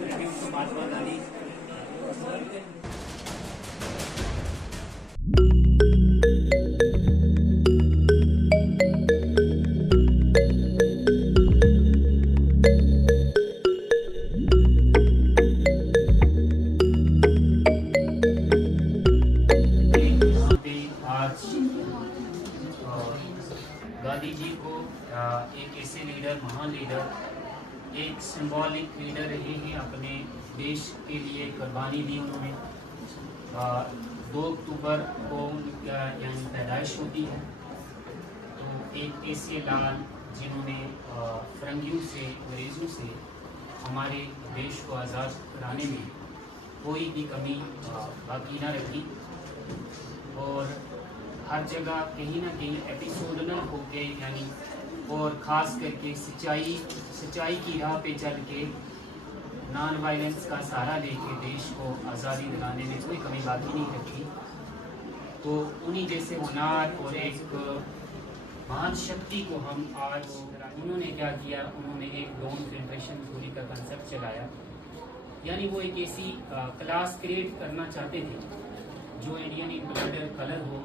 tribute to Mahatma Gandhi. आज गांधी जी को एक ऐसे लीडर, महान लीडर, एक सिंबॉलिक लीडर रहे हैं। अपने देश के लिए कुर्बानी दी उन्होंने। 2 अक्टूबर को यानी पैदाइश होती है। तो एक ऐसे लाल जिन्होंने फिरंगियों से, अंग्रेज़ों से हमारे देश को आज़ाद कराने में कोई भी कमी बाकी ना रखी और हर जगह कहीं ना कहीं एपिसोडल होके यानी और ख़ास करके सच्चाई की राह पे चल के नॉन वायलेंस का सहारा लेके देश को आज़ादी दिलाने में कोई कमी बाकी नहीं रखी। तो उन्हीं जैसे हुनर और एक महान शक्ति को हम आज, उन्होंने क्या किया, उन्होंने एक डॉन फेडरेशन थ्योरी का कंसेप्ट चलाया। यानी वो एक ऐसी क्लास क्रिएट करना चाहते थे जो इंडियन इन ब्लड कलर हो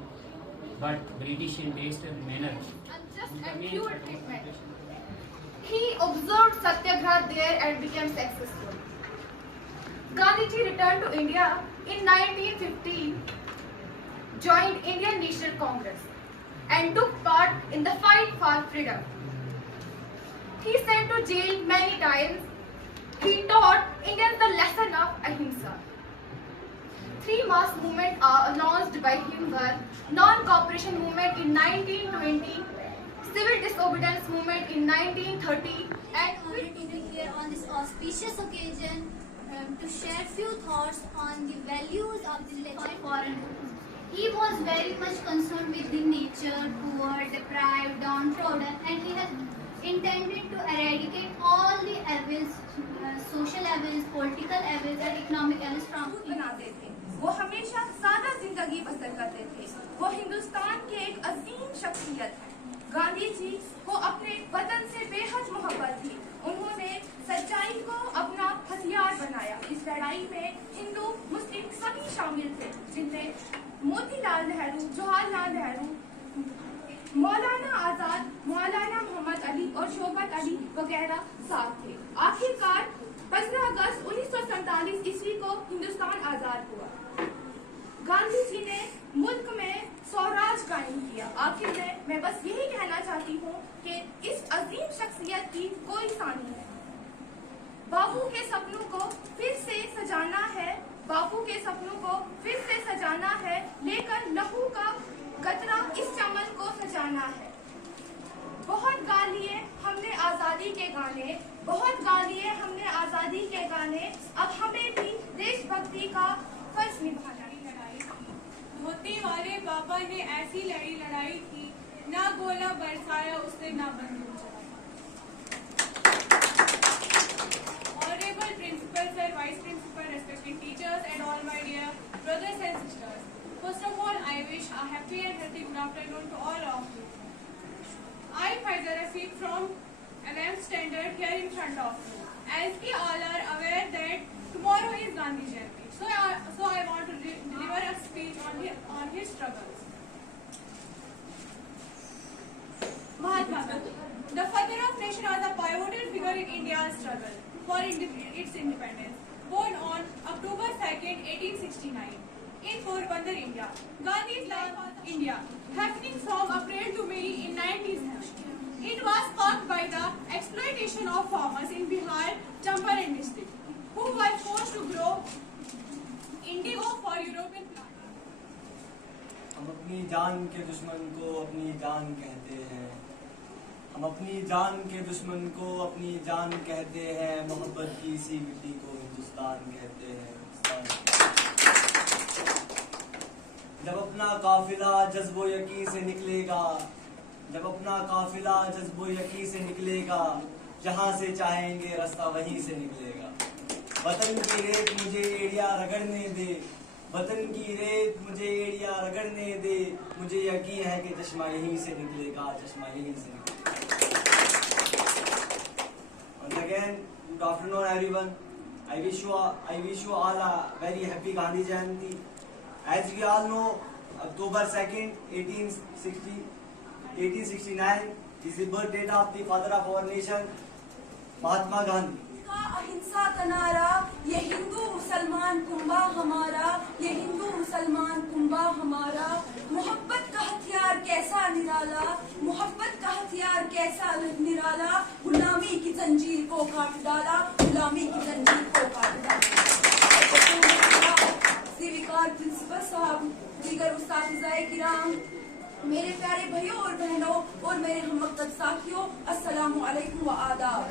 but British in taste and manner. And just acute treatment. He observed Satyagraha there and became successful. Gandhiji returned to India in 1915, joined Indian National Congress and took part in the fight for freedom. He sent to jail many times. He taught Indians the lesson of ahimsa. 3 mass movements announced by him were non-cooperation movement in 1920, civil disobedience movement in 1930, and honored to be here on this auspicious occasion to share few thoughts on the values of the foreign. He was very much concerned with the nature, poor, deprived, downtrodden, and he has intended to eradicate all the evils, social evils, political evils, and economic evils from बनाते थे। वो हमेशा सादा जिंदगी बसर करते थे। वो हिंदुस्तान के एक अजीम शख्सियत है। गांधी जी को अपने वतन से बेहद मोहब्बत थी। उन्होंने सच्चाई को अपना हथियार बनाया। इस लड़ाई में हिंदू मुस्लिम सभी शामिल थे, जिनमें मोतीलाल नेहरू, जवाहरलाल नेहरू, मौलाना आजाद, मौलाना मोहम्मद अली और शौकत अली वगैरह साथ थे। आखिरकार 15 अगस्त 1947 ईस्वी को हिंदुस्तान आजाद हुआ। गांधी जी ने मुल्क में स्वराज कायम किया। आखिर में मैं बस यही कहना चाहती हूँ कि इस अजीम शख्सियत की कोई सानी है। बापू के सपनों को फिर से सजाना है, बापू के सपनों को फिर से सजाना है, लेकर लहू का कतरा इस चमन को सजाना है। बहुत गा लिए हमने आजादी के गाने, बहुत गा लिए हमने आजादी के गाने, अब हमें भी देशभक्ति का फर्ज निभाना। धोती वाले पापा ने ऐसी लड़ाई थी, ना गोला बरसाया उसने ना बंदूक चलाई। Honorable Principal Sir, Vice Principal, respected teachers, and all my dear brothers and sisters. First of all, I wish a happy and healthy good afternoon to all of you. I, Faizah Rafiq from 11th standard here in front of you. As we all are aware that tomorrow is Gandhi Jayanti. So I want to deliver a speech on his struggles. Mahatma Gandhi, the father of nation, was a pivotal figure in India's struggle for its independence. Born on October 2nd, 1869, in Porbandar, India, Gandhi's life was India, happening from April to May in 1907. It was sparked by the exploitation of farmers in Bihar, Champaran district, who were forced to grow Indigo for European plant. हम अपनी जान के दुश्मन को अपनी जान कहते हैं, हम अपनी जान के दुश्मन को अपनी जान कहते हैं, मोहब्बत की इसी मिट्टी को हिंदुस्तान कहते हैं। जब अपना काफिला जज्बो यकीन से निकलेगा, जब अपना काफिला जज्बो यकीन से निकलेगा, जहाँ से चाहेंगे रास्ता वहीं से निकलेगा। वतन की रेत मुझे एड़िया रगड़ने दे, वतन की रेत मुझे एड़िया रगड़ने दे, मुझे यकीन है कि चश्मा यहीं से निकलेगा, चश्मा यहीं से निकलेगा। Once again, good afternoon everyone. I wish you all a very happy Gandhi Jayanti. As we all know, October 2nd, 1869 is the birth date of the father of our nation, Mahatma Gandhi. अहिंसा का नारा, ये हिंदू मुसलमान कुंबा हमारा, ये हिंदू मुसलमान कुंबा हमारा। मोहब्बत का हथियार कैसा निराला, मोहब्बत का हथियार कैसा निराला, गुलामी की जंजीर को काट डाला, गुलामी की जंजीर को काट डाला। सिविकार प्रिंसिपल साहब, दीगर उस्ताद-ए किराम, मेरे प्यारे भाइयों और बहनों और मेरे हमवक्त साथियों, अस्सलामु अलैकुम व आदाब।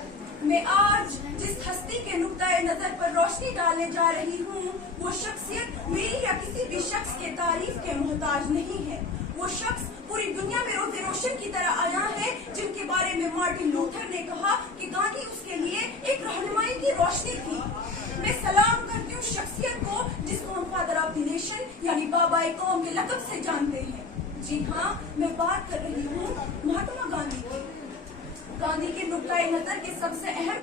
मैं आज जिस हस्ती के नुक्ताए नजर पर रोशनी डालने जा रही हूँ, वो शख्सियत मेरी या किसी भी शख्स के तारीफ के मोहताज नहीं है। वो शख्स पूरी दुनिया में रोज़े रोशन की तरह आया है, जिनके बारे में मार्टिन लूथर ने कहा कि गांधी उसके लिए एक रहनुमाई की रोशनी थी। मैं सलाम करती हूँ शख्सियत को जिसको हम फादर ऑफ द नेशन यानी बाबाए कौम के लक़ब से जानते हैं। जी हाँ, मैं बात कर रही हूँ महात्मा गांधी की। गांधी के नुक्ताए नजर के सबसे अहम